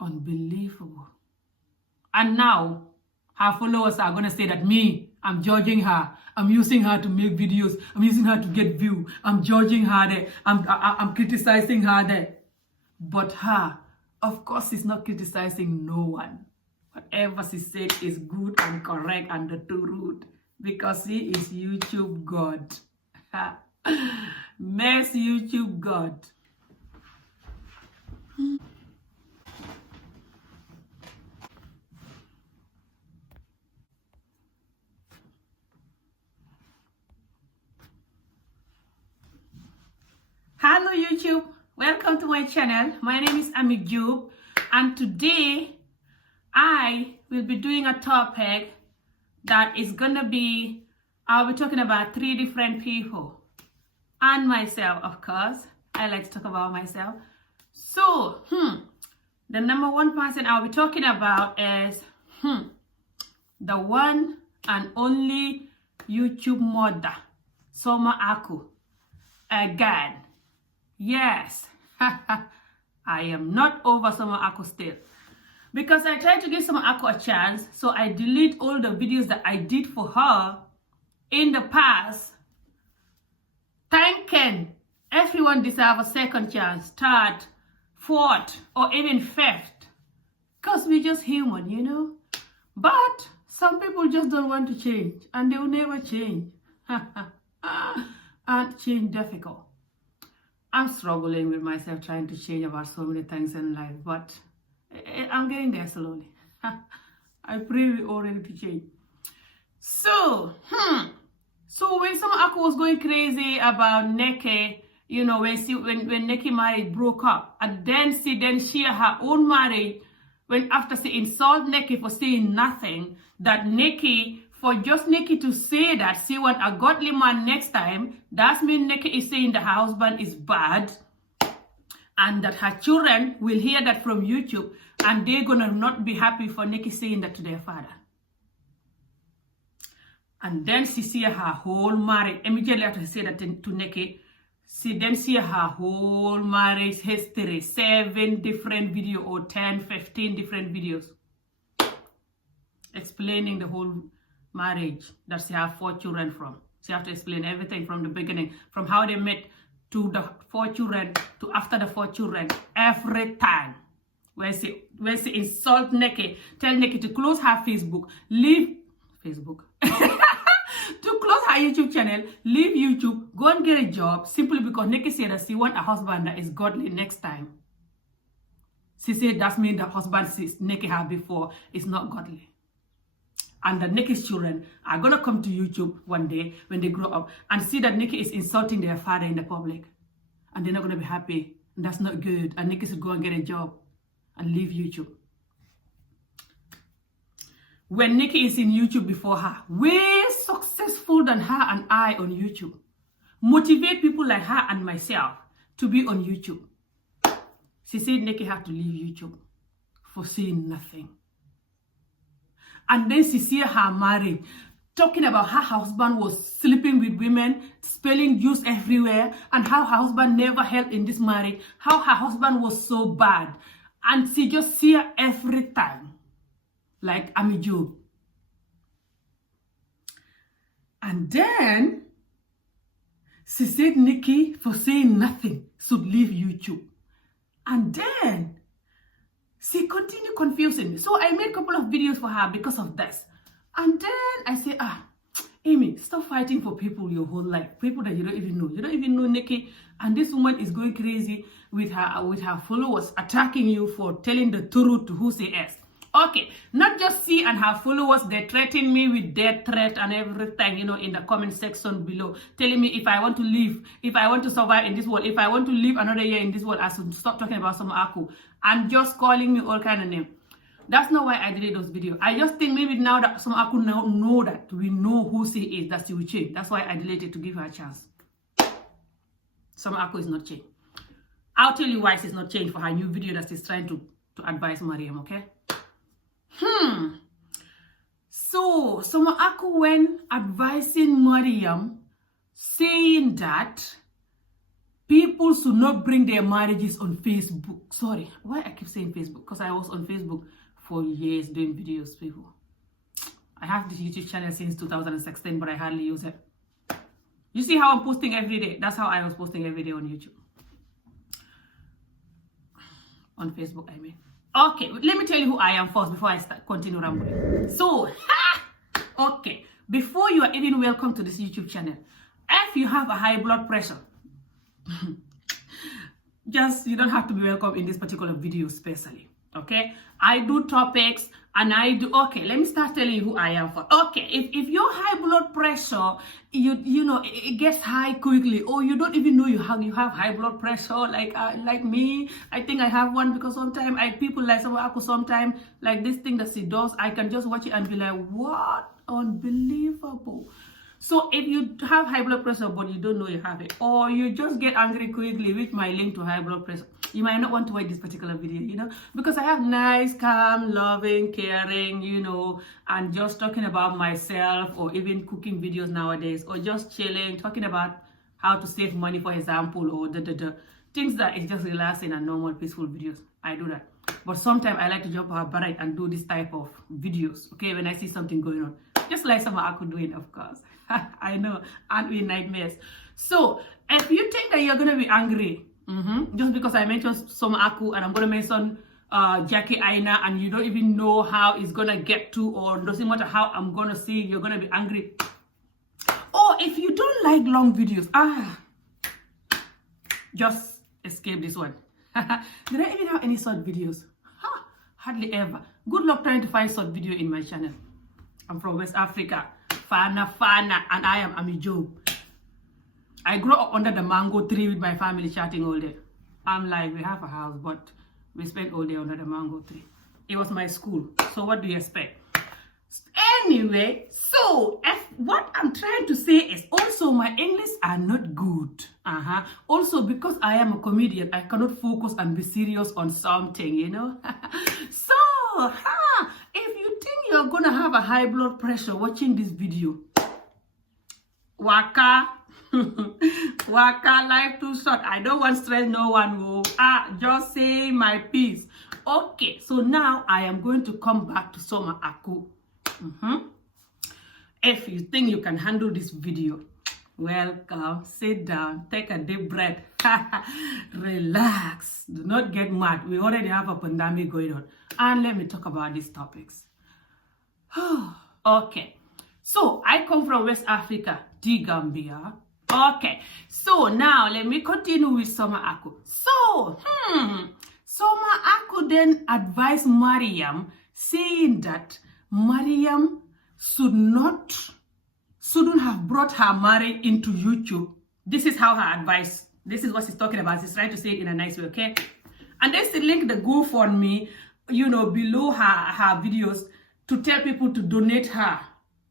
Unbelievable. And now her followers are going to say that I'm judging her. I'm using her to make videos. I'm using her to get views. I'm judging her there. I'm criticizing her there. But her, of course, is not criticizing no one. Whatever she said is good and correct and the truth. Because she is YouTube God. Mess YouTube God. Hello YouTube, welcome to my channel. My name is Amijub, and today I will be doing a topic that is gonna be, I'll be talking about 3 different people and myself, of course. I like to talk about myself. So, the number 1 person I'll be talking about is the one and only YouTube mother, Soma Aku. Again. Yes, I am not over Soma Aku still. Because I tried to give Soma Aku a chance, so I delete all the videos that I did for her in the past, thinking everyone deserves a second chance, third, fourth, or even fifth. Because we're just human, you know. But some people just don't want to change, and they will never change. And change difficult. I'm struggling with myself trying to change about so many things in life, but I'm getting there slowly. I pray we're all ready to change. So when Soma Aku was going crazy about Neki, you know, when Neki marriage broke up, and then she shared her own marriage when after she insult Neki for saying nothing, that Neki, for just Neki to say that she want a godly man next time, that means Neki is saying that her husband is bad, and that her children will hear that from YouTube, and they're gonna not be happy for Neki saying that to their father. And then she see her whole marriage, immediately after she said that to Neki, she then see her whole marriage history, 7 different videos or 10, 15 different videos explaining the whole marriage that she have 4 children from. She have to explain everything from the beginning, from how they met to the 4 children to after the 4 children, every time. When she insult Neki, tell Neki to close her Facebook, leave Facebook, to close her YouTube channel, leave YouTube, go and get a job, simply because Neki said that she want a husband that is godly next time. She said that means the husband Neki had before is not godly. And that Neki's children are going to come to YouTube one day when they grow up and see that Neki is insulting their father in the public. And they're not going to be happy. And that's not good. And Neki should go and get a job and leave YouTube. When Neki is in YouTube before her, way successful than her and I on YouTube. Motivate people like her and myself to be on YouTube. She said Neki had to leave YouTube for saying nothing. And then she see her marriage, talking about how her husband was sleeping with women, spilling juice everywhere, and how her husband never helped in this marriage, how her husband was so bad. And she just see her every time, like Amijub. And then she said Neki, for saying nothing, should leave YouTube. And then she continued confusing me. So I made a couple of videos for her because of this. And then I said, Amy, stop fighting for people your whole life. People that you don't even know. You don't even know Neki. And this woman is going crazy with her followers, attacking you for telling the truth to who she is. Okay, not just she and her followers, they threaten me with death threat and everything, you know, in the comment section below, telling me if I want to live, if I want to survive in this world, if I want to live another year in this world, I should stop talking about Soma Aku, and just calling me all kind of names. That's not why I did those videos. I just think maybe now that Soma Aku know that we know who she is, that she will change. That's why I deleted to give her a chance. Soma Aku is not changed. I'll tell you why she's not changed for her new video that she's trying to advise Mariam, okay? So Soma Aku when advising Mariam, saying that people should not bring their marriages on Facebook. Sorry, why I keep saying Facebook? Because I was on Facebook for years doing videos, people. I have this YouTube channel since 2016, but I hardly use it. You see how I'm posting every day? That's how I was posting every day on YouTube. On Facebook, I mean. Okay, let me tell you who I am first before I continue rambling. So, okay, before you are even welcome to this YouTube channel, if you have a high blood pressure, you don't have to be welcome in this particular video especially. Okay, I do topics and I do, okay, let me start telling you who I am for. Okay, if your high blood pressure, you know, it gets high quickly, or you don't even know you have high blood pressure, like me. I think I have one because sometimes people like sometimes like this thing that she does, I can just watch it and be like, what? Unbelievable. So if you have high blood pressure but you don't know you have it, or you just get angry quickly with my link to high blood pressure, you might not want to watch this particular video, you know, because I have nice, calm, loving, caring, you know, and just talking about myself, or even cooking videos nowadays, or just chilling, talking about how to save money, for example, or things that is just relaxing and normal, peaceful videos. I do that. But sometimes I like to jump out bright and do this type of videos, okay, when I see something going on. Just like some I could do it, of course. I know, aren't we nightmares? So, if you think that you're going to be angry, just because I mentioned some Aku and I'm going to mention Jackie Aina, and you don't even know how it's going to get to, or doesn't matter how I'm going to see, you're going to be angry. Or if you don't like long videos, just escape this one. Did I even have any short videos? Hardly ever. Good luck trying to find short video in my channel. I'm from West Africa, Fana, and I am Amijo. I grew up under the mango tree with my family chatting all day. I'm like, we have a house, but we spent all day under the mango tree. It was my school, so what do you expect? Anyway, so what I'm trying to say is also my English are not good. Also, because I am a comedian, I cannot focus and be serious on something, you know. So, if you think you're gonna have a high blood pressure watching this video, waka, life too short. I don't want stress, no one will. Just say my piece. Okay, so now I am going to come back to Soma Aku. If you think you can handle this video, welcome, sit down, take a deep breath, relax, do not get mad. We already have a pandemic going on, and let me talk about these topics. Okay, so I come from West Africa, the Gambia. Okay, so now let me continue with Soma Aku. So, Soma Aku then advised Mariam, saying that Mariam shouldn't have brought her marriage into YouTube. This is how her advice, this is what she's talking about. She's trying to say it in a nice way, okay? And then she linked the GoFundMe, you know, below her videos to tell people to donate her.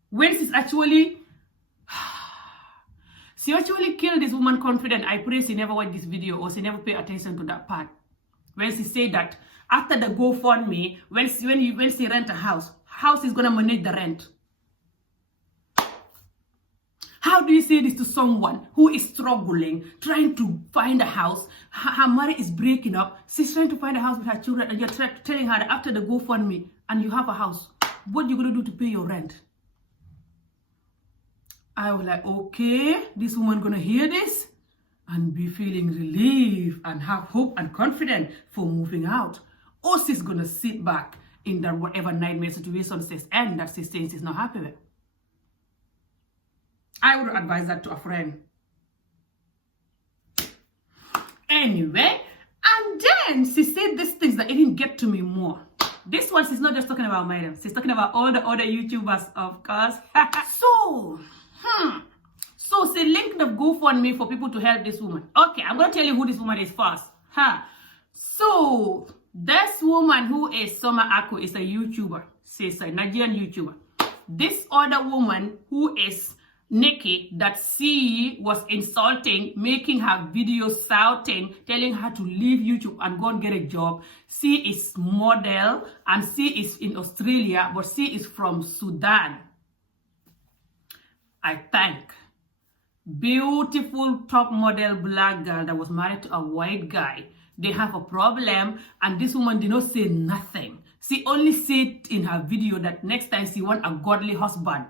When she's actually, she actually killed this woman confident. I pray she never watched this video, or she never paid attention to that part. When she said that after the GoFundMe, when she rent a house is gonna manage the rent. How do you say this to someone who is struggling, trying to find a house? Her marriage is breaking up. She's trying to find a house with her children, and you're telling her that after the GoFundMe and you have a house, what are you gonna do to pay your rent? I was like, okay, this woman gonna hear this and be feeling relief and have hope and confidence for moving out. Or she's gonna sit back in that whatever nightmare situation says, and that she says she's not happy with. I would advise that to a friend. Anyway, and then she said these things that even get to me more. This one, she's not just talking about Mariam. She's talking about all the other YouTubers, of course. So she linked the GoFundMe for people to help this woman. Okay, I'm going to tell you who this woman is first. So, this woman who is Soma Aku is a YouTuber. She's a Nigerian YouTuber. This other woman who is Nikki, that she was insulting, making her videos shouting, telling her to leave YouTube and go and get a job. She is model and she is in Australia, but she is from Sudan. I think beautiful top model black girl that was married to a white guy. They have a problem, and this woman did not say nothing. She only said in her video that next time she want a godly husband.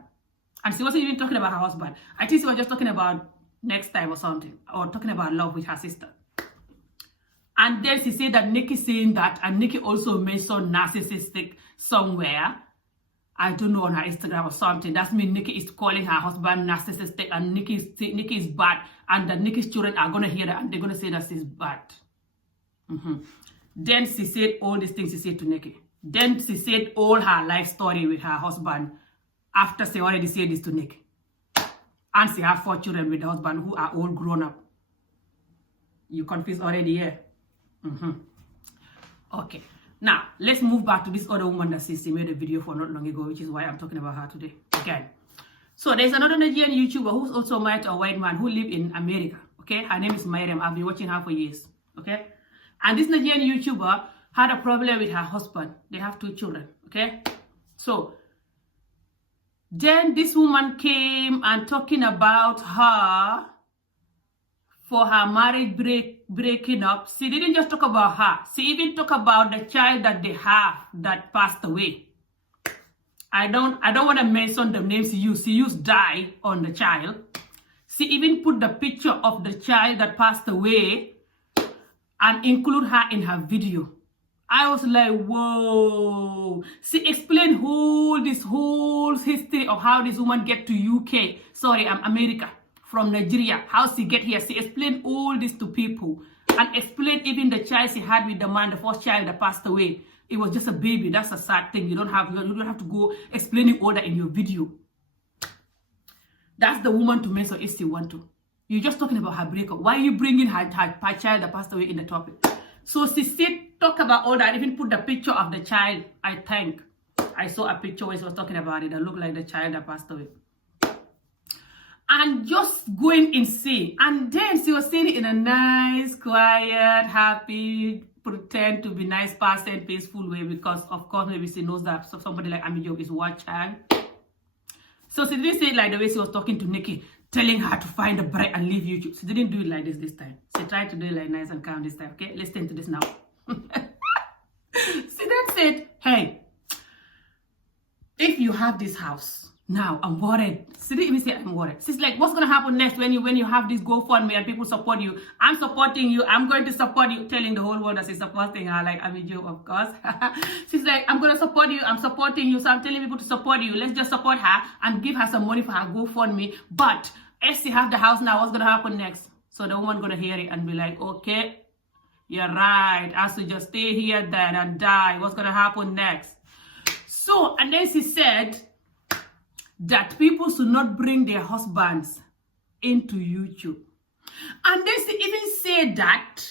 And she wasn't even talking about her husband. I think she was just talking about next time or something, or talking about love with her sister. And then she said that Nikki saying that, and Nikki also mentioned narcissistic somewhere. I don't know, on her Instagram or something. That's mean Nikki is calling her husband narcissistic, and Nikki is bad, and that Nikki's children are gonna hear that and they're gonna say that she's bad. Then she said all these things she said to Nikki. Then she said all her life story with her husband after she already said this to Nikki. And she has 4 children with the husband who are all grown up. You confused already, yeah? Okay. Now, let's move back to this other woman that she made a video for not long ago, which is why I'm talking about her today. Again. So there's another Nigerian YouTuber who's also married to a white man who lives in America. Okay? Her name is Miriam. I've been watching her for years. Okay? And this Nigerian YouTuber had a problem with her husband. They have 2 children. Okay? So, then this woman came and talking about her for her marriage breaking up. She didn't just talk about her. She even talked about the child that they have that passed away. I don't want to mention the names she used. She used die on the child. She even put the picture of the child that passed away and include her in her video. I was like, whoa. She explained this whole history of how this woman get to UK. Sorry, America. From Nigeria. How she get here. She explained all this to people. And explained even the child she had with the man, the first child that passed away. It was just a baby. That's a sad thing. You don't have to go explaining all that in your video. That's the woman to mention if she want to. You're just talking about her breakup. Why are you bringing her child that passed away in the topic? So she said, talk about all that, even put the picture of the child, I think. I saw a picture where she was talking about it that looked like the child that passed away. And just going insane. And then she was saying it in a nice, quiet, happy, pretend to be nice person, peaceful way, because of course maybe she knows that somebody like Amijo is watching. So she didn't say it like the way she was talking to Nikki, telling her to find a bride and leave YouTube. She didn't do it like this time. She tried to do it like nice and calm this time. Okay, listen to this now. She then said, hey, if you have this house, now I'm worried. She didn't even say I'm worried. She's like, what's gonna happen next when you have this GoFundMe and people support you? I'm supporting you. I'm going to support you. Telling the whole world that she's supporting her, like Amijo, of course. She's like, I'm gonna support you. I'm supporting you. So I'm telling people to support you. Let's just support her and give her some money for her GoFundMe. But if she have the house now, what's gonna happen next? So the woman gonna hear it and be like, okay, you're right. I should just stay here then and die. What's gonna happen next? So, and then she said that people should not bring their husbands into YouTube. And then she even said that,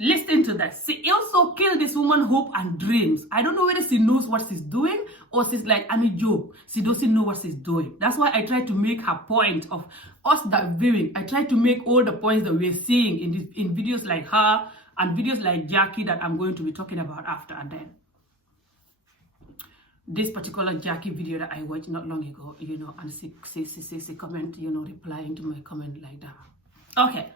listen to that, she also killed this woman's hope and dreams. I don't know whether she knows what she's doing or she's like, I'm a joke. She doesn't know what she's doing. That's why I try to make her point of us that viewing. I try to make all the points that we're seeing in videos like her and videos like Jackie that I'm going to be talking about after. And then this particular Jackie video that I watched not long ago, and she comment, replying to my comment like that. Okay,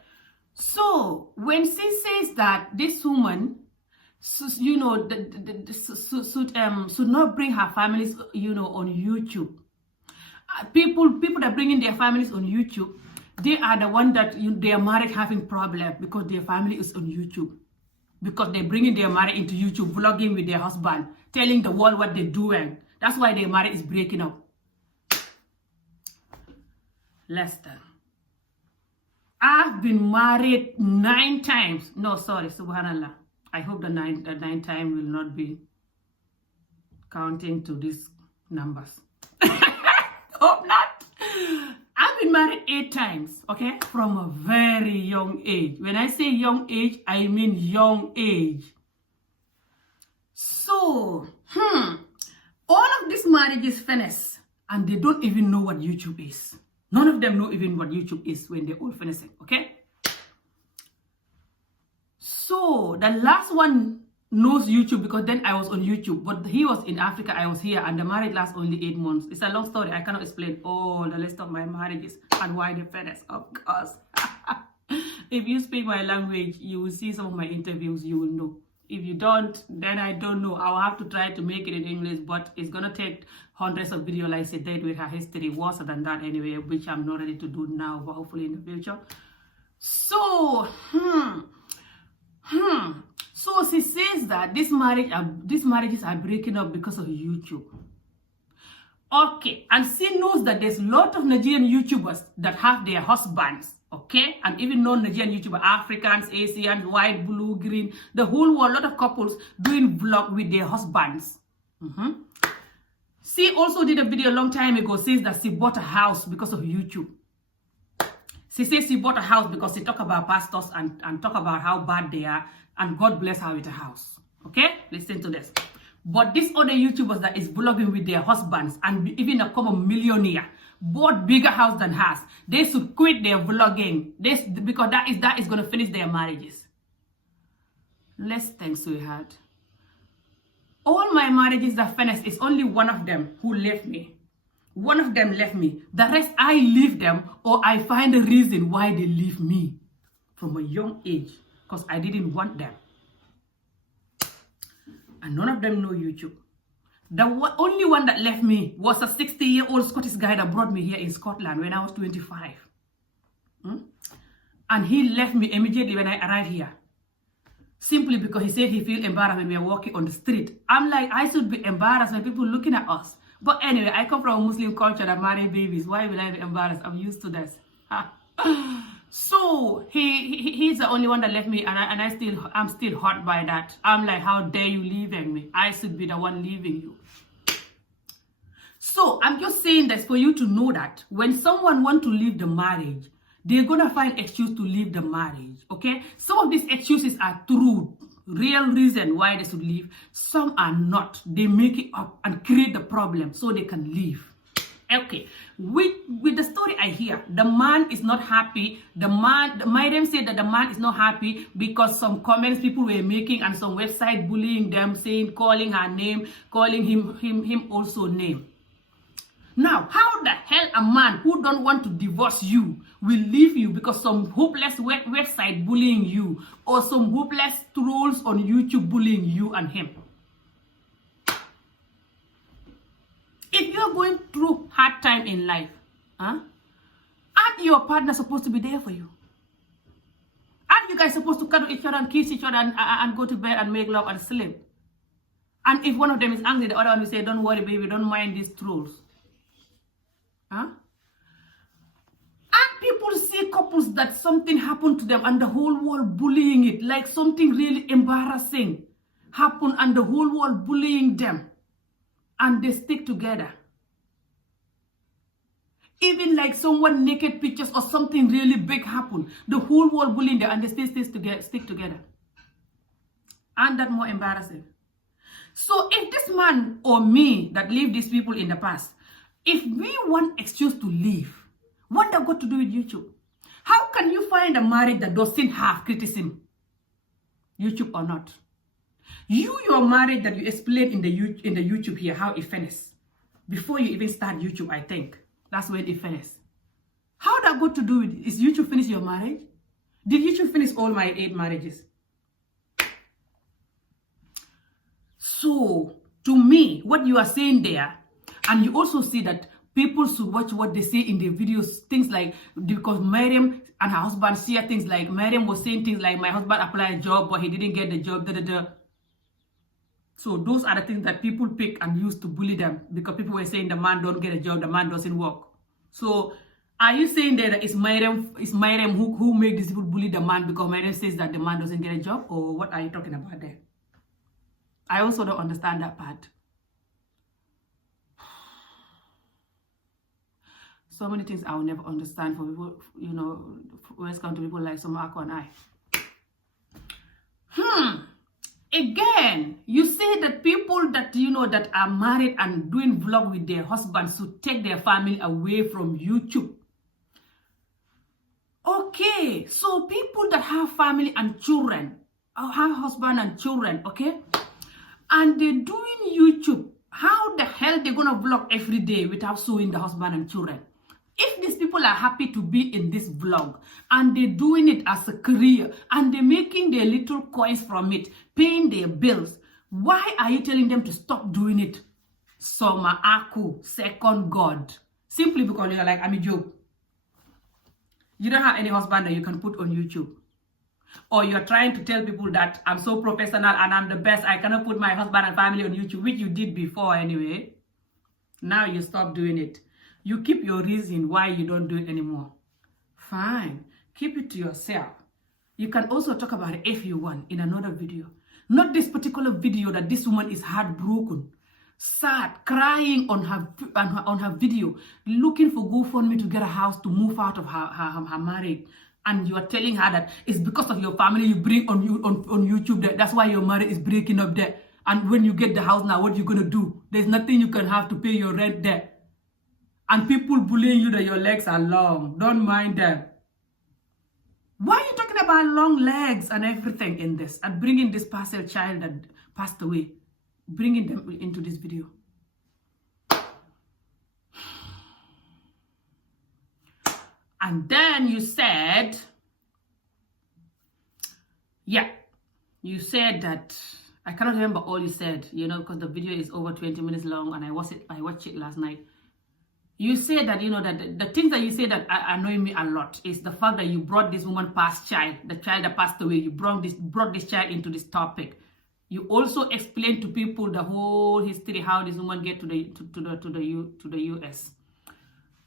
so when she says that this woman, should not bring her families, on YouTube. People that bring in their families on YouTube, they are the one that their marriage having problem because their family is on YouTube. Because they're bringing their marriage into YouTube, vlogging with their husband, telling the world what they're doing. That's why their marriage is breaking up. Lester, I've been married 9 times. No, sorry, subhanallah. I hope the nine time will not be counting to these numbers. Hope not. I've been married 8 times, okay? From a very young age. When I say young age, I mean young age. So, all of these marriages finished, and they don't even know what YouTube is. None of them know even what YouTube is when they're all finishing, okay? So, the last one knows YouTube because then I was on YouTube, but he was in Africa, I was here, and the marriage lasts only 8 months. It's a long story. I cannot explain all the list of my marriages and why they finished, of course. If you speak my language, you will see some of my interviews, you will know. If you don't, then I don't know. I'll have to try to make it in English, but it's going to take hundreds of videos like I did with her history, worse than that anyway, which I'm not ready to do now, but hopefully in the future. So, So she says that these marriages are breaking up because of YouTube. Okay, and she knows that there's a lot of Nigerian YouTubers that have their husbands, okay? And even non-Nigerian YouTubers, Africans, Asians, white, blue, green, the whole world, a lot of couples doing vlog with their husbands. She also did a video a long time ago, says that she bought a house because of YouTube. She says she bought a house because she talk about pastors and talk about how bad they are, and God bless her with a house. Okay? Listen to this. But these other YouTubers that is vlogging with their husbands and even a common millionaire bought bigger house than hers, they should quit their vlogging. Because that is going to finish their marriages. Let's thank sweetheart. All my marriages that finished is only one of them who left me. One of them left me. The rest, I leave them, or I find a reason why they leave me from a young age, because I didn't want them. And none of them know YouTube. The only one that left me was a 60-year-old Scottish guy that brought me here in Scotland when I was 25. And he left me immediately when I arrived here. Simply because he said he feel embarrassed when we are walking on the street. I'm like, I should be embarrassed when people looking at us. But anyway, I come from a Muslim culture that marry babies. Why will I be embarrassed? I'm used to this. So he's the only one that left me, and I'm still hurt by that. I'm like, how dare you leaving me? I should be the one leaving you. So I'm just saying this for you to know that when someone wants to leave the marriage, they're gonna find excuse to leave the marriage. Okay? Some of these excuses are true, real reason why they should leave. Some are not. They make it up and create the problem so they can leave. Okay, with the story I hear, the man is not happy. Miriam said that the man is not happy because some comments people were making and some website bullying them, saying, calling her name, calling him also name. Now, how the hell a man who don't want to divorce you will leave you because some hopeless website bullying you or some hopeless trolls on YouTube bullying you and him? If you're going through hard time in life, aren't your partner supposed to be there for you? Aren't you guys supposed to cuddle each other and kiss each other and go to bed and make love and sleep? And if one of them is angry, the other one will say, don't worry, baby, don't mind these trolls. And people see couples that something happened to them and the whole world bullying it, like something really embarrassing happened and the whole world bullying them. And they stick together. Even like someone naked pictures or something really big happen, the whole world bullying them and they still stick together. And that more embarrassing. So if this man or me that leave these people in the past, if we want excuse to leave, what that got to do with YouTube? How can you find a marriage that doesn't have criticism? YouTube or not? Your marriage that you explained in the YouTube here, how it finished. Before you even start YouTube, I think. That's when it finished. How that got to do with it? Is YouTube finish your marriage? Did YouTube finish all my 8 marriages? So, to me, what you are saying there, and you also see that people should watch what they say in their videos, things like, because Miriam and her husband share things like, Miriam was saying things like, my husband applied a job, but he didn't get the job, So those are the things that people pick and use to bully them, because people were saying the man don't get a job, the man doesn't work. So are you saying that it's Miriam who made these people bully the man because Miriam says that the man doesn't get a job? Or what are you talking about there? I also don't understand that part. So many things I will never understand for people, when it's come to people like Somako and I. Again, you say that people that, that are married and doing vlog with their husbands should take their family away from YouTube. Okay, so people that have family and children, have husband and children, okay? And they're doing YouTube. How the hell they're gonna vlog every day without showing the husband and children? If these people are happy to be in this vlog and they're doing it as a career and they're making their little coins from it, paying their bills, why are you telling them to stop doing it? Soma Aku, second God. Simply because you're like, I'm a joke. You don't have any husband that you can put on YouTube. Or you're trying to tell people that I'm so professional and I'm the best. I cannot put my husband and family on YouTube, which you did before anyway. Now you stop doing it. You keep your reason why you don't do it anymore. Fine. Keep it to yourself. You can also talk about it if you want in another video. Not this particular video that this woman is heartbroken, sad, crying on her video, looking for GoFundMe to get a house to move out of her marriage. And you are telling her that it's because of your family you bring on YouTube. That's why your marriage is breaking up there. And when you get the house now, what are you going to do? There's nothing you can have to pay your rent there. And people bullying you that your legs are long. Don't mind them. Why are you talking about long legs and everything in this? And bringing this parcel child that passed away. Bringing them into this video. And then you said, you said that, I cannot remember all you said, because the video is over 20 minutes long and I watched it last night. You said that, that the things that you say that annoy me a lot is the fact that you brought this woman past child, the child that passed away, you brought this child into this topic. You also explained to people the whole history, how this woman get to the US.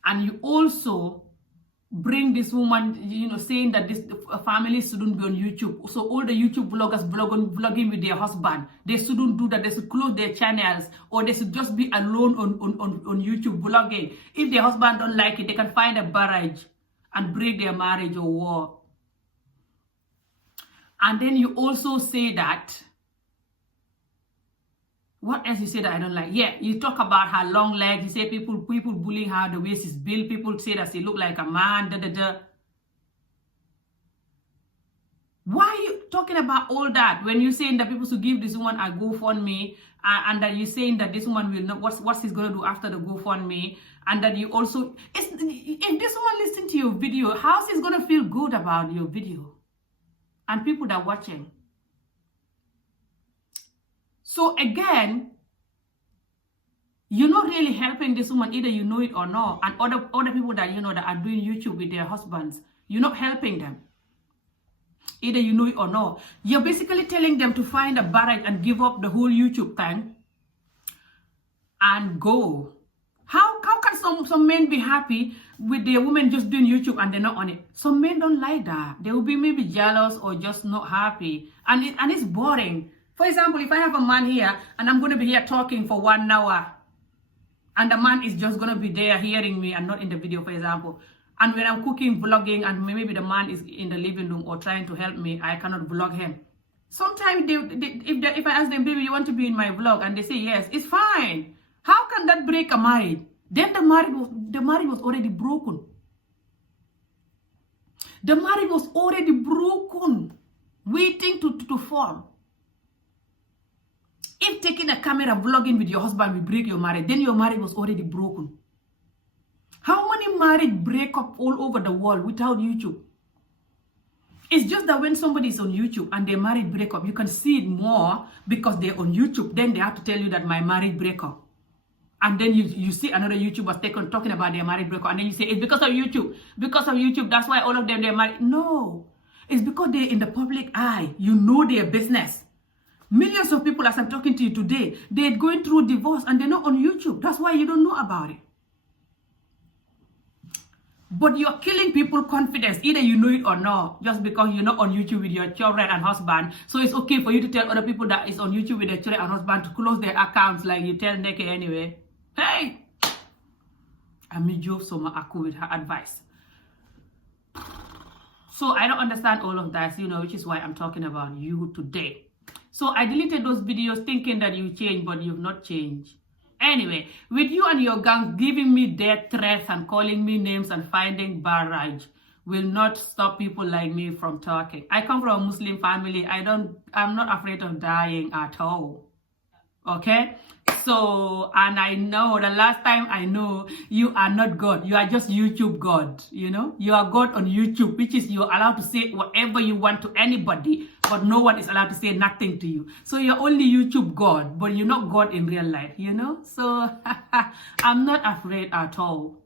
And you also bring this woman, saying that this family shouldn't be on YouTube. So all the YouTube bloggers vlogging with their husband, they shouldn't do that. They should close their channels, or they should just be alone on YouTube vlogging. If their husband don't like it, they can find a barrage and break their marriage or war. And then you also say that, what else you say that I don't like? Yeah, you talk about her long legs. You say people bullying her the way she's built. People say that she look like a man. Why are you talking about all that when you're saying that people should give this woman a GoFundMe and that you're saying that this woman will know what she's going to do after the GoFundMe, and that you also, if this woman listens to your video, how she's going to feel good about your video and people that are watching? So again, you're not really helping this woman, either you know it or not. And other people that that are doing YouTube with their husbands, you're not helping them. Either you know it or not. You're basically telling them to find a barrage and give up the whole YouTube thing and go. How can some men be happy with their women just doing YouTube and they're not on it? Some men don't like that. They will be maybe jealous or just not happy. And it's boring. For example, if I have a man here and I'm going to be here talking for 1 hour and the man is just going to be there hearing me and not in the video, for example, and when I'm cooking, vlogging, and maybe the man is in the living room or trying to help me, I cannot vlog him. Sometimes if I ask them, baby, you want to be in my vlog? And they say yes, it's fine. How can that break a marriage? Then the marriage was already broken. The marriage was already broken, waiting to fall. If taking a camera vlogging with your husband will break your marriage, then your marriage was already broken. How many marriages break up all over the world without YouTube? It's just that when somebody is on YouTube and their marriage break up, you can see it more because they're on YouTube. Then they have to tell you that my marriage break up. And then you see another YouTuber talking about their marriage break up. And then you say, it's because of YouTube. Because of YouTube, that's why all of them, they're married. No. It's because they're in the public eye. You know their business. Millions of people, as I'm talking to you today, they're going through divorce and they're not on YouTube. That's why you don't know about it. But you're killing people's confidence, either you know it or not, just because you're not on YouTube with your children and husband. So it's okay for you to tell other people that is on YouTube with their children and husband to close their accounts like you tell Neke anyway. Hey! Ami Jove Soma Aku with her advice. So I don't understand all of that, which is why I'm talking about you today. So I deleted those videos thinking that you changed, but you've not changed. Anyway, with you and your gang giving me death threats and calling me names and finding barrage, will not stop people like me from talking. I come from a Muslim family. I'm not afraid of dying at all. Okay? So, and I know the last time I know you are not God. You are just YouTube God, you know? You are God on YouTube, which is you're allowed to say whatever you want to anybody, but no one is allowed to say nothing to you. So you're only YouTube God, but you're not God in real life, you know? So I'm not afraid at all.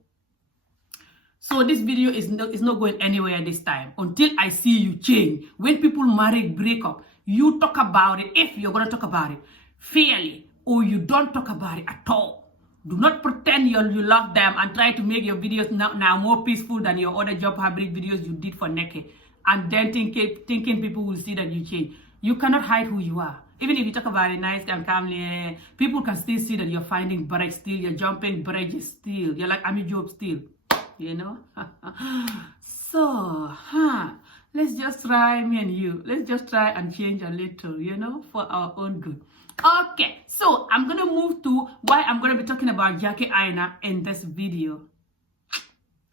So this video is not going anywhere this time until I see you change. When people marry, break up, you talk about it if you're going to talk about it fairly, or you don't talk about it at all. Do not pretend you love them and try to make your videos now more peaceful than your other job hybrid videos you did for naked. And then thinking people will see that you change. You cannot hide who you are. Even if you talk about it nice and calmly, people can still see that you're finding bridges still, you're jumping bridges still, you're like Ami Job still, you know? So, let's just try, me and you, let's just try and change a little, you know, for our own good. Okay, so I'm going to move to why I'm going to be talking about Jackie Aina in this video.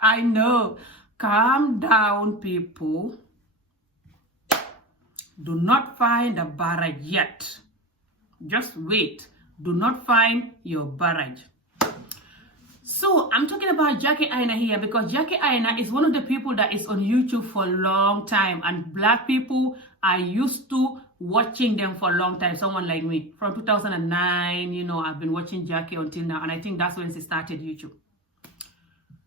I know. Calm down, people. Do not find a barrage yet. Just wait. Do not find your barrage. So I'm talking about Jackie Aina here because Jackie Aina is one of the people that is on YouTube for a long time, and black people are used to watching them for a long time. Someone like me from 2009, you know, I've been watching Jackie until now, and I think that's when she started YouTube.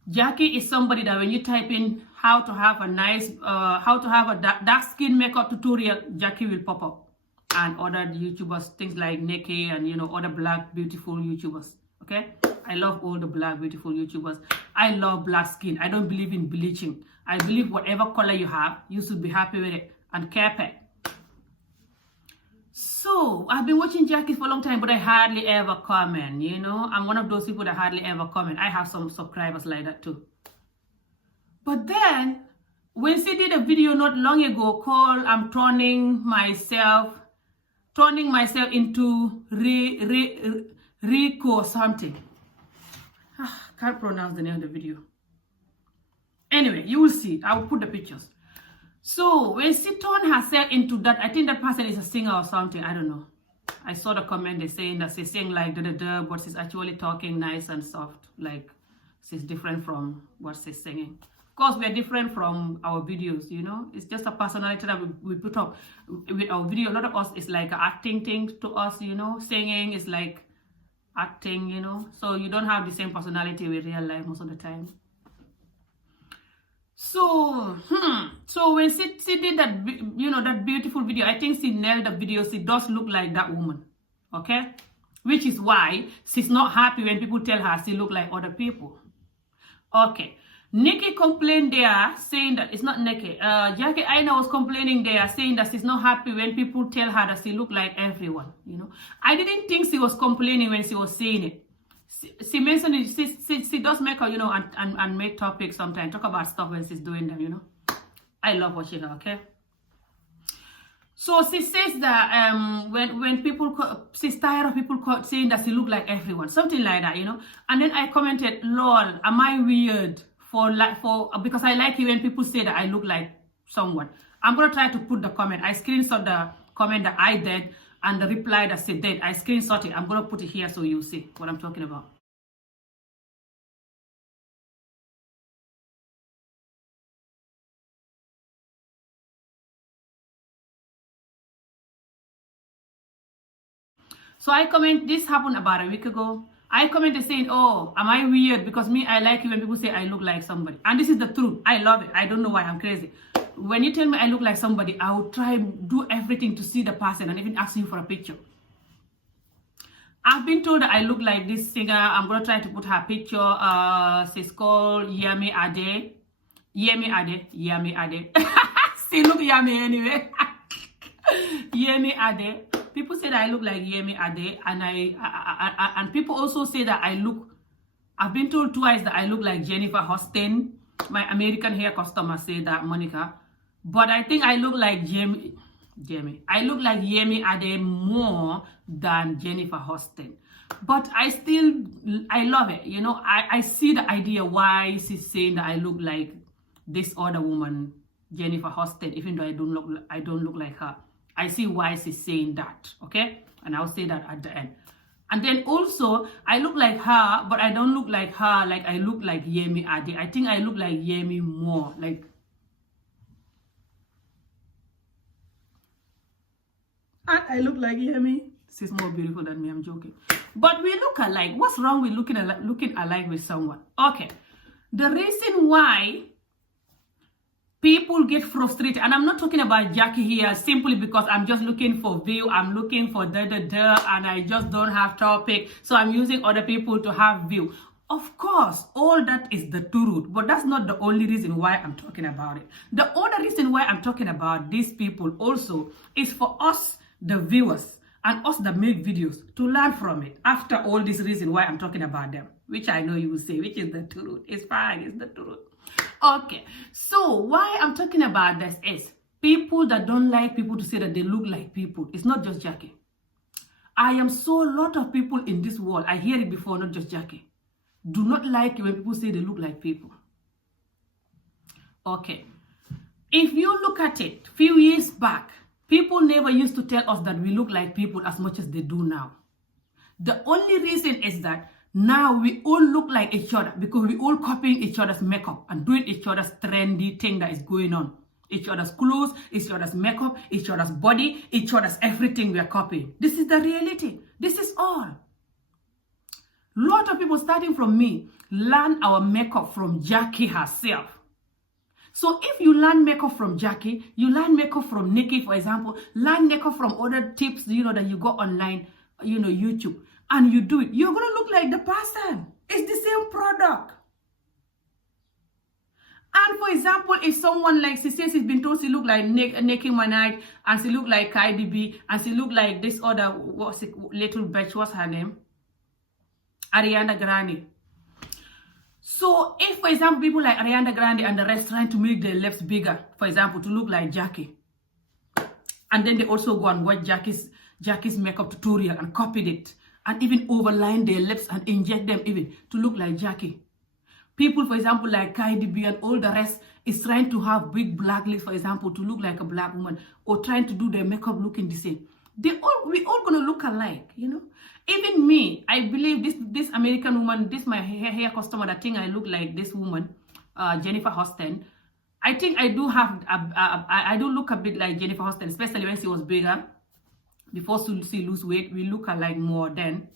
Jackie is somebody that when you type in how to have a nice, dark skin makeup tutorial, Jackie will pop up, and other YouTubers, things like Nikki and, you know, other black beautiful YouTubers. Okay, I love all the black beautiful YouTubers. I love black skin. I don't believe in bleaching. I believe whatever color you have, you should be happy with it and keep it. So I've been watching Jackie for a long time, but I hardly ever comment, you know. I'm one of those people that hardly ever comment. I have some subscribers like that too. But then when she did a video not long ago called I'm turning myself into Rico or something. Can't pronounce the name of the video. Anyway, you will see. I will put the pictures. So when she turned herself into that, I think that person is a singer or something. I don't know. I saw the comment they saying that she sing like da-da-da, but she's actually talking nice and soft. Like she's different from what she's singing. Of course, we are different from our videos, you know. It's just a personality that we put up with our video. A lot of us is like an acting thing to us, you know. Singing is like acting, you know. So you don't have the same personality with real life most of the time. So, so when she did that, you know, that beautiful video, I think she nailed the video. She does look like that woman, okay? Which is why she's not happy when people tell her she look like other people. Okay, Nikki complained there saying that, it's not Nikki, Jackie Aina was complaining there saying that she's not happy when people tell her that she look like everyone, you know. I didn't think she was complaining when she was saying it. She mentioned it, she does make her, you know, and make topics sometimes, talk about stuff when she's doing them, you know. I love watching her, okay? So she says that when people, she's tired of people saying that she look like everyone, something like that, you know. And then I commented, lol, am I weird because I like it when people say that I look like someone. I'm going to try to put the comment. I screenshot the comment that I did, and the reply that she did, I screenshot it. I'm going to put it here so you see what I'm talking about. So I comment, this happened about a week ago. I commented saying, oh, am I weird? Because me, I like it when people say I look like somebody. And this is the truth. I love it. I don't know why I'm crazy. When you tell me I look like somebody, I will try and do everything to see the person and even ask you for a picture. I've been told that I look like this singer. I'm going to try to put her picture. She's called Yami Ade. Yami Ade. She look yummy anyway. Yami Ade. People say that I look like Yami Ade. And and people also say that I've been told twice that I look like Jennifer Huston. My American hair customer say that, Monica. But I think I look like I look like Yemi Ade more than Jennifer Huston. But I love it, you know. I see the idea why she's saying that I look like this other woman, Jennifer Hosted, even though I don't look like her. I see why she's saying that, okay? And I'll say that at the end. And then also, I look like her, but I don't look like her like I look like Yemi Ade. I think I look like Yemi more. Like, and I look like Yemi. She's more beautiful than me, I'm joking. But we look alike. What's wrong with looking alike with someone? Okay. The reason why people get frustrated, and I'm not talking about Jackie here simply because I'm just looking for view, I'm looking for and I just don't have topic, so I'm using other people to have view. Of course, all that is the truth, but that's not the only reason why I'm talking about it. The other reason why I'm talking about these people also is for us, the viewers, and us that make videos, to learn from it. After all this reason why I'm talking about them, which I know you will say, which is the truth. It's fine, it's the truth. Okay, so why I'm talking about this is people that don't like people to say that they look like people. It's not just Jackie. I am so a lot of people in this world, I hear it before, not just Jackie, do not like it when people say they look like people. Okay, if you look at it, few years back, people never used to tell us that we look like people as much as they do now. The only reason is that now we all look like each other because we all copying each other's makeup and doing each other's trendy thing that is going on. Each other's clothes, each other's makeup, each other's body, each other's everything we are copying. This is the reality. This is all. Lot of people starting from me learn our makeup from Jackie herself. So if you learn makeup from Jackie, you learn makeup from Nikki, for example, learn makeup from other tips, that you go online, YouTube, and you do it, you're going to look like the person. It's the same product. And for example, if someone like, she says she's been told she look like Nicki Minaj, and she look like Cardi B, and she look like this other, little bitch, what's her name? Ariana Grande. So if, for example, people like Ariana Grande and the rest trying to make their lips bigger, for example, to look like Jackie, and then they also go and watch Jackie's makeup tutorial and copied it, and even overline their lips and inject them even to look like Jackie. People, for example, like Cardi B and all the rest is trying to have big black lips, for example, to look like a black woman, or trying to do their makeup looking the same. We all gonna look alike, Even me, I believe this American woman, this my hair customer that think I look like this woman, Jennifer Hosted. I think I do have, I do look a bit like Jennifer Hosted, especially when she was bigger. Before she lose weight, we look alike more then.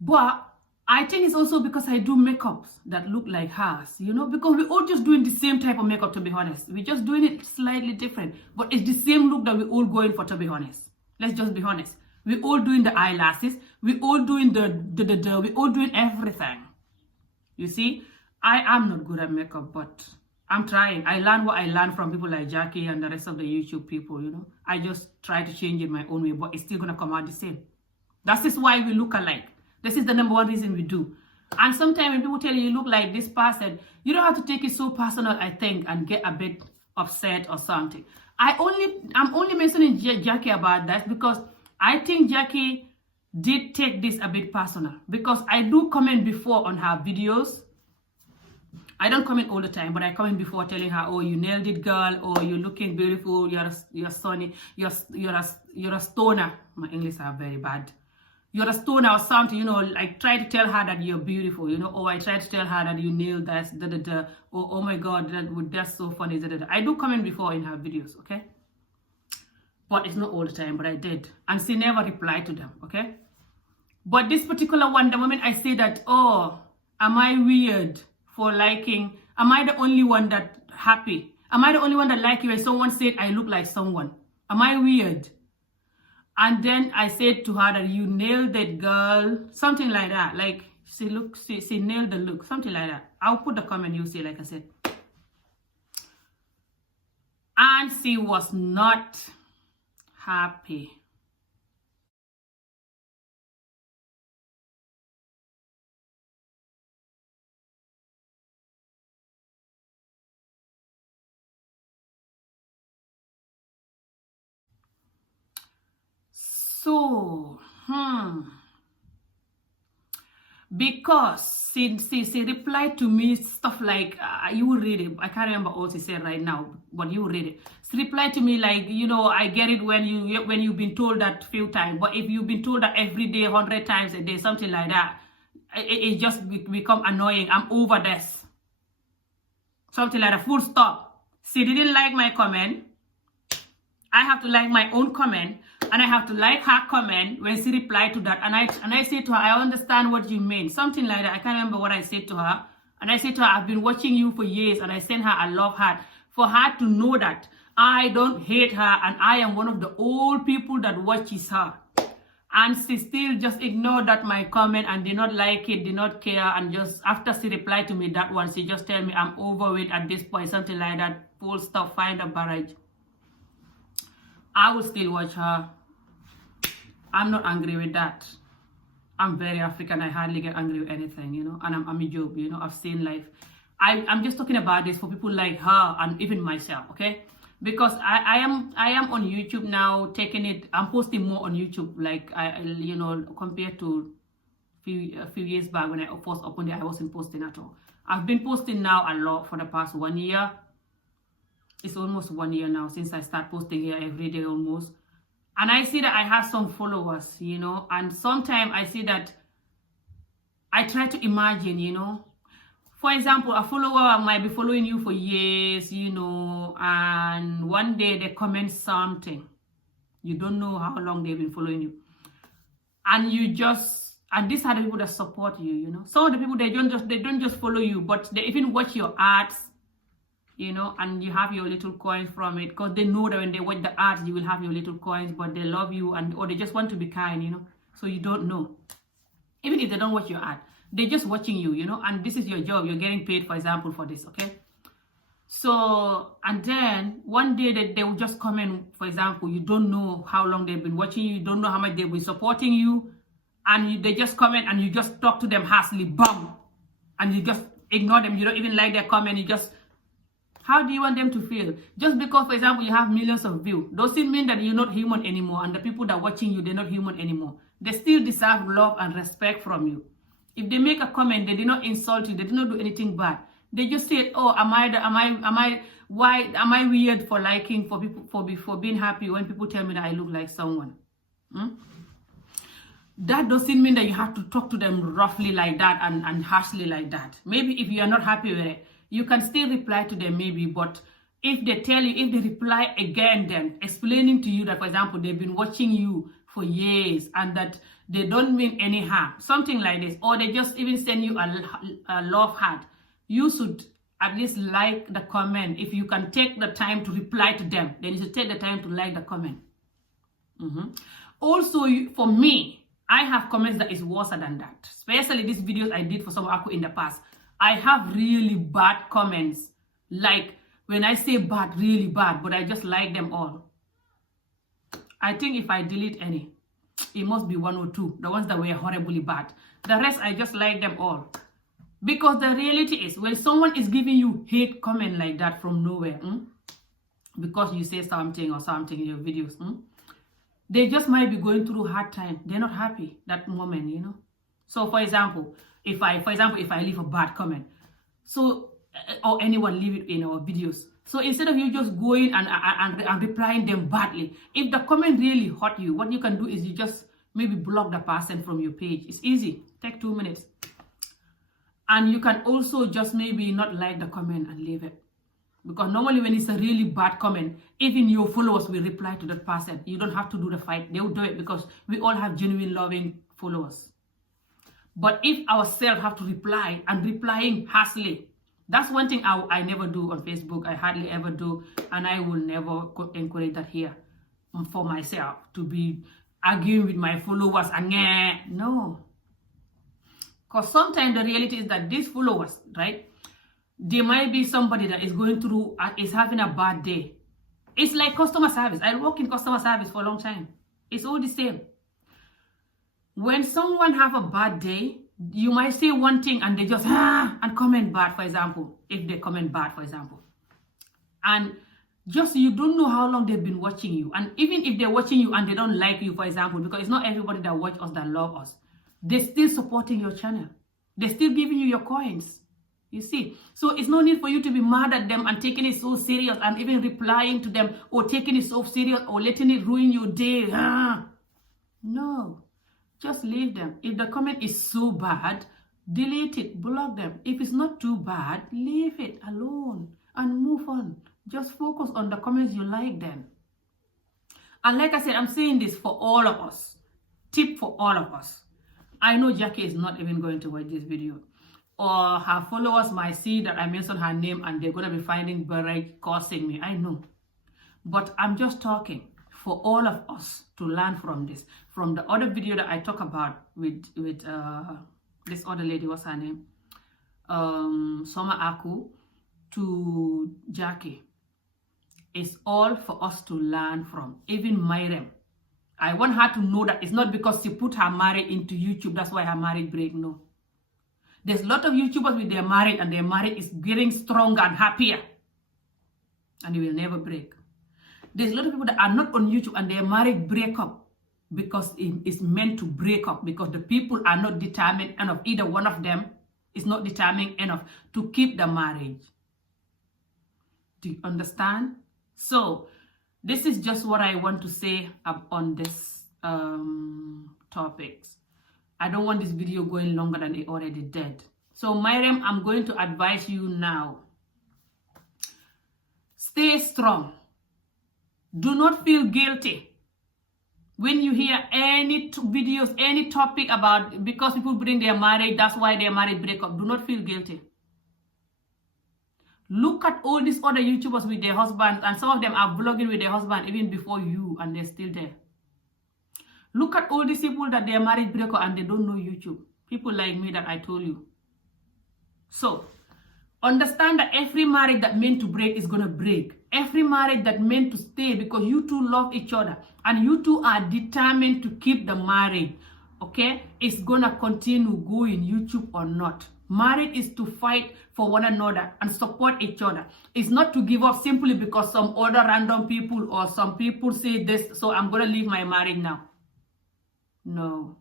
But I think it's also because I do makeups that look like hers, because we're all just doing the same type of makeup, to be honest. We're just doing it slightly different, but it's the same look that we're all going for, to be honest. Let's just be honest. We're all doing the eyelashes. We're all doing we're all doing everything. You see, I am not good at makeup, but I'm trying. I learn what I learned from people like Jackie and the rest of the YouTube people, I just try to change it my own way, but it's still going to come out the same. That is why we look alike. This is the number one reason we do. And sometimes when people tell you look like this person, you don't have to take it so personal, I think, and get a bit upset or something. I'm only mentioning Jackie about that because I think Jackie did take this a bit personal, because I do comment before on her videos. I don't comment all the time, but I comment before telling her, oh, you nailed it, girl, or you're looking beautiful, you're sunny, you're a stoner. My English are very bad. You're a stoner or something, like try to tell her that you're beautiful, or I try to tell her that you nailed that, or oh my God, that's so funny, I do comment before in her videos, okay? But it's not all the time, but I did. And she never replied to them, okay? But this particular one, the moment I say that, oh, am I weird for liking, am I the only one that happy? Am I the only one that like you when someone said I look like someone? Am I weird? And then I said to her that you nailed it, girl. Something like that. Like, she nailed the look. Something like that. I'll put the comment, you see, like I said. And she was not happy. So, because She replied to me stuff like, you will read it. I can't remember all she said right now, but you will read it. She replied to me like, you know, I get it when you've been told that few times, but if you've been told that every day, 100 times a day, something like that, it just become annoying. I'm over this. Something like that, full stop. She didn't like my comment. I have to like my own comment, and I have to like her comment when she replied to that. And I said to her, I understand what you mean. Something like that. I can't remember what I said to her. And I said to her, I've been watching you for years, and I sent her a love heart for her to know that I don't hate her, and I am one of the old people that watches her. And she still just ignored that my comment and did not like it, did not care. And just after she replied to me that one, she just told me I'm over it at this point, something like that. Full stop, find a barrage. I will still watch her. I'm not angry with that. I'm very African. I hardly get angry with anything, you know. And I'm a job, you know. I've seen life. I'm just talking about this for people like her and even myself, okay? Because I am on YouTube now, taking it. I'm posting more on YouTube, like you know, compared to a few years back when I first opened it, I wasn't posting at all. I've been posting now a lot for the past 1 year. It's almost 1 year now since I start posting here every day almost. And I see that I have some followers, you know, and sometimes I see that I try to imagine, you know. For example, a follower might be following you for years, you know, and one day they comment something. You don't know how long they've been following you. And and these are the people that support you, you know. Some of the people, they don't just follow you, but they even watch your ads, you know, and you have your little coins from it, because they know that when they watch the ads, you will have your little coins, but they love you, or they just want to be kind, you know, so you don't know. Even if they don't watch your ad, they're just watching you, you know, and this is your job. You're getting paid, for example, for this, okay? So, and then one day they will just comment, for example, you don't know how long they've been watching you, you don't know how much they've been supporting you, and they just comment and you just talk to them harshly, bam, and you just ignore them. You don't even like their comment. You just, how do you want them to feel? Just because, for example, you have millions of views, doesn't mean that you're not human anymore, and the people that are watching you, they're not human anymore. They still deserve love and respect from you. If they make a comment, they did not insult you, they did not do anything bad. They just say, oh, am I weird for liking, for people, for being happy when people tell me that I look like someone? That doesn't mean that you have to talk to them roughly like that and harshly like that. Maybe if you are not happy with it, you can still reply to them maybe, but if they tell you, if they reply again, then explaining to you that, for example, they've been watching you for years and that they don't mean any harm, something like this, or they just even send you a love heart, you should at least like the comment. If you can take the time to reply to them, then you should take the time to like the comment. Also, for me, I have comments that is worse than that, especially these videos I did for some Aku in the past. I have really bad comments, like when I say bad, really bad, but I just like them all. I think if I delete any, it must be 1 or 2, the ones that were horribly bad. The rest, I just like them all. Because the reality is, when someone is giving you hate comment like that from nowhere, because you say something or something in your videos, they just might be going through a hard time. They're not happy that moment, you know. So, for example, if I leave a bad comment, so, or anyone leave it in our videos, so instead of you just going and replying them badly, if the comment really hurt you, what you can do is you just maybe block the person from your page. It's easy. Take 2 minutes. And you can also just maybe not like the comment and leave it. Because normally when it's a really bad comment, even your followers will reply to that person. You don't have to do the fight. They will do it because we all have genuine loving followers. But if ourselves have to reply, and replying harshly, that's one thing I never do on Facebook. I hardly ever do, and I will never encourage that here for myself, to be arguing with my followers and no. Because sometimes the reality is that these followers, right, there might be somebody that is going through, is having a bad day. It's like customer service. I work in customer service for a long time. It's all the same. When someone have a bad day, you might say one thing and they just and comment bad, for example, if they comment bad, for example. And just, you don't know how long they've been watching you. And even if they're watching you and they don't like you, for example, because it's not everybody that watch us that love us, they're still supporting your channel. They're still giving you your coins. You see? So it's no need for you to be mad at them and taking it so serious and even replying to them or taking it so serious or letting it ruin your day. No. Just leave them. If the comment is so bad, delete it, block them. If it's not too bad, leave it alone and move on. Just focus on the comments you like then. And like I said, I'm saying this for all of us. Tip for all of us. I know Jackie is not even going to watch this video. Or her followers might see that I mentioned her name and they're going to be finding Barrage causing me. I know. But I'm just talking for all of us to learn from this. From the other video that I talk about with this other lady, what's her name? Soma Aku, to Jackie. It's all for us to learn from. Even Miriam. I want her to know that it's not because she put her marriage into YouTube, that's why her marriage break. No. There's a lot of YouTubers with their marriage and their marriage is getting stronger and happier. And it will never break. There's a lot of people that are not on YouTube and their marriage break up because it is meant to break up because the people are not determined enough. Either one of them is not determined enough to keep the marriage. Do you understand? So, this is just what I want to say on this topics. I don't want this video going longer than it already did. So, Miriam, I'm going to advise you now. Stay strong. Do not feel guilty. When you hear any videos, any topic about because people bring their marriage, that's why their marriage break up. Do not feel guilty. Look at all these other YouTubers with their husbands, and some of them are vlogging with their husband even before you, and they're still there. Look at all these people that their marriage break up and they don't know YouTube. People like me that I told you. So, understand that every marriage that meant to break is going to break. Every marriage that meant to stay because you two love each other and you two are determined to keep the marriage, okay, it's going to continue going, YouTube or not. Marriage is to fight for one another and support each other. It's not to give up simply because some other random people or some people say this, so I'm going to leave my marriage now. No.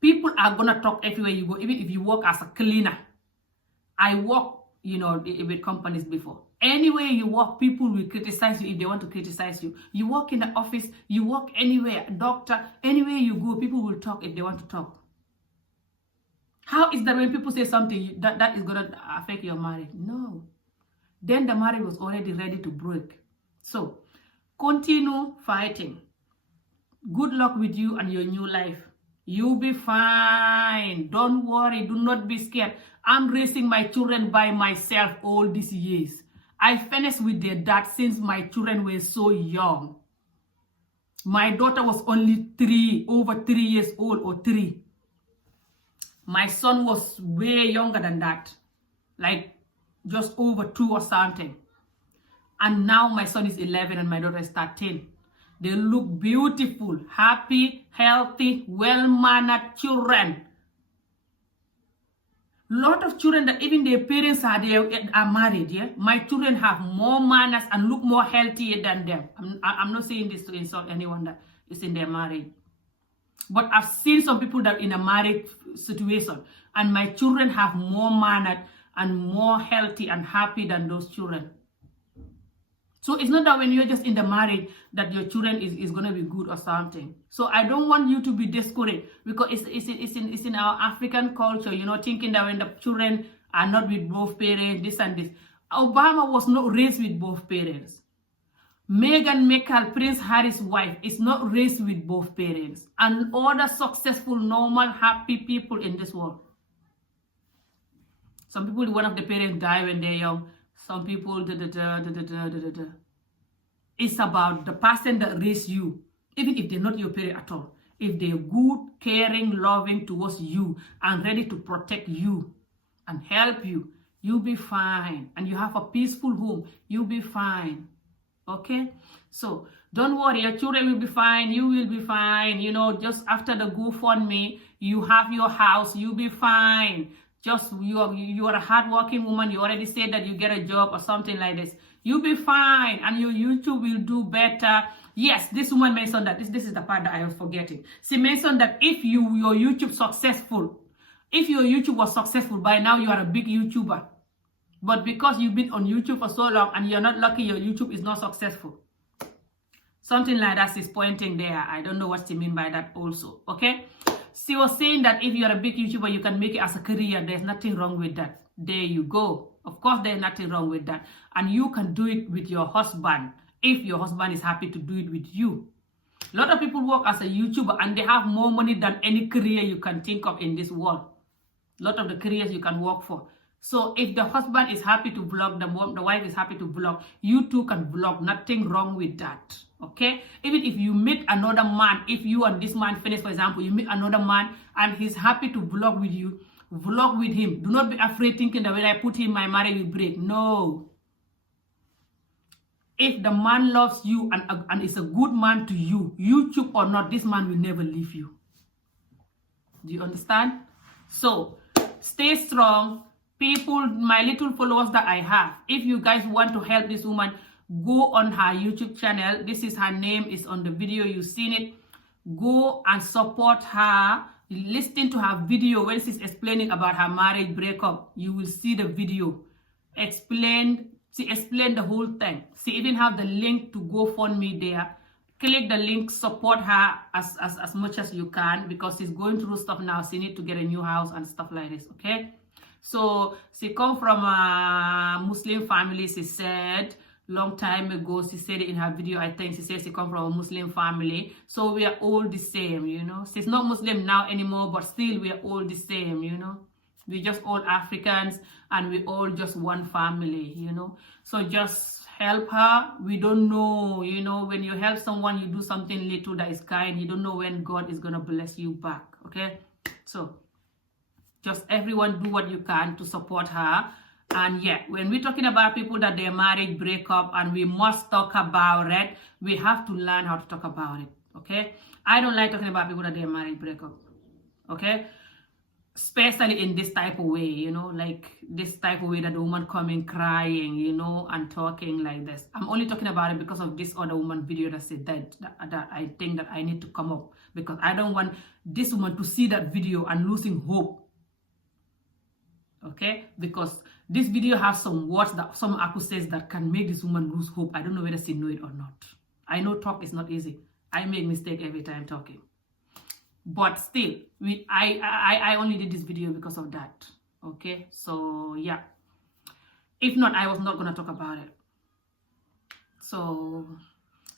People are going to talk everywhere you go, even if you work as a cleaner. I work, with companies before. Anywhere you work, people will criticize you if they want to criticize you. You work in the office, you work anywhere, doctor, anywhere you go, people will talk if they want to talk. How is that when people say something that is going to affect your marriage? No. Then the marriage was already ready to break. So, continue fighting. Good luck with you and your new life. You'll be fine. Don't worry. Do not be scared. I'm raising my children by myself all these years. I finished with their dad since my children were so young. My daughter was only over 3 years old or 3. My son was way younger than that. Like just over 2 or something. And now my son is 11 and my daughter is 13. They look beautiful, happy, healthy, well-mannered children. Lot of children that even their parents are married, yeah? My children have more manners and look more healthier than them. I'm not saying this to insult anyone that is in their marriage. But I've seen some people that are in a marriage situation and my children have more mannered and more healthy and happy than those children. So it's not that when you're just in the marriage that your children is going to be good or something. So I don't want you to be discouraged because it's in our African culture, thinking that when the children are not with both parents, this and this. Obama was not raised with both parents. Meghan Markle, Prince Harry's wife, is not raised with both parents. And other successful, normal, happy people in this world. Some people, one of the parents die when they're young. Some people, It's about the person that raised you, even if they're not your parent at all. If they're good, caring, loving towards you, and ready to protect you and help you, you'll be fine. And you have a peaceful home, you'll be fine. Okay? So, don't worry, your children will be fine, you will be fine. Just after the GoFundMe, you have your house, you'll be fine. Just you are a hardworking woman. You already said that you get a job or something like this. You'll be fine, and your YouTube will do better. Yes, this woman mentioned that. This is the part that I was forgetting. She mentioned that if your YouTube successful, If your YouTube was successful, by now you are a big YouTuber. But because you've been on YouTube for so long and you're not lucky, your YouTube is not successful. Something like that is pointing there. I don't know what she mean by that also, okay? She was saying that if you're a big YouTuber, you can make it as a career. There's nothing wrong with that. There you go. Of course, there's nothing wrong with that. And you can do it with your husband if your husband is happy to do it with you. A lot of people work as a YouTuber and they have more money than any career you can think of in this world. A lot of the careers you can work for. So if the husband is happy to vlog, the wife is happy to vlog, you too can vlog. Nothing wrong with that. Okay? Even if you meet another man, if you and this man finish, for example, you meet another man and he's happy to vlog with you, vlog with him. Do not be afraid thinking that when I put him, my marriage will break. No. If the man loves you and is a good man to you, YouTube or not, this man will never leave you. Do you understand? So, stay strong. People, my little followers that I have, if you guys want to help this woman, go on her YouTube channel. This is her name, is on the video, you've seen it. Go and support her. Listen to her video when she's explaining about her marriage breakup. You will see the video. She explained the whole thing. She even have the link to GoFundMe there. Click the link, support her as much as you can, because she's going through stuff now. She need to get a new house and stuff like this, okay? So she come from a Muslim family, she said, long time ago. She said it in her video, I think. She said she come from a Muslim family. So we are all the same, you know. She's not Muslim now anymore, but still we are all the same, you know. We're just all Africans and we all just one family, you know. So just help her. We don't know, you know, when you help someone, you do something little that is kind. You don't know when God is going to bless you back, okay? So just everyone do what you can to support her. And yeah, when we're talking about people that their marriage break up and we must talk about it, we have to learn how to talk about it, okay? I don't like talking about people that their marriage break up, okay? Especially in this type of way, you know, like this type of way that the woman coming crying, you know, and talking like this. I'm only talking about it because of this other woman video that said that I think that I need to come up, because I don't want this woman to see that video and losing hope. Okay, because this video has some words that some Aku says that can make this woman lose hope. I don't know whether she know it or not. I know talk is not easy. I make mistake every time talking. But still, I only did this video because of that. Okay, so yeah. If not, I was not gonna talk about it. So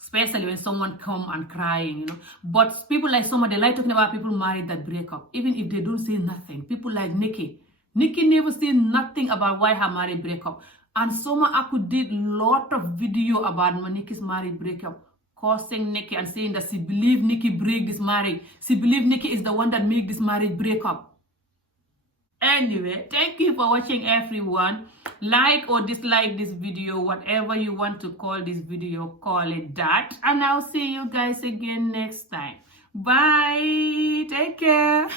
especially when someone come and crying, you know. But people like someone, they like talking about people married that break up, even if they don't say nothing. People like Nikki never said nothing about why her marriage break up. And Soma Aku did lot of video about Nikki's marriage breakup, cursing Nikki and saying that she believed Nikki break this marriage. She believed Nikki is the one that made this marriage break up. Anyway, thank you for watching, everyone. Like or dislike this video, whatever you want to call this video, call it that. And I'll see you guys again next time. Bye. Take care.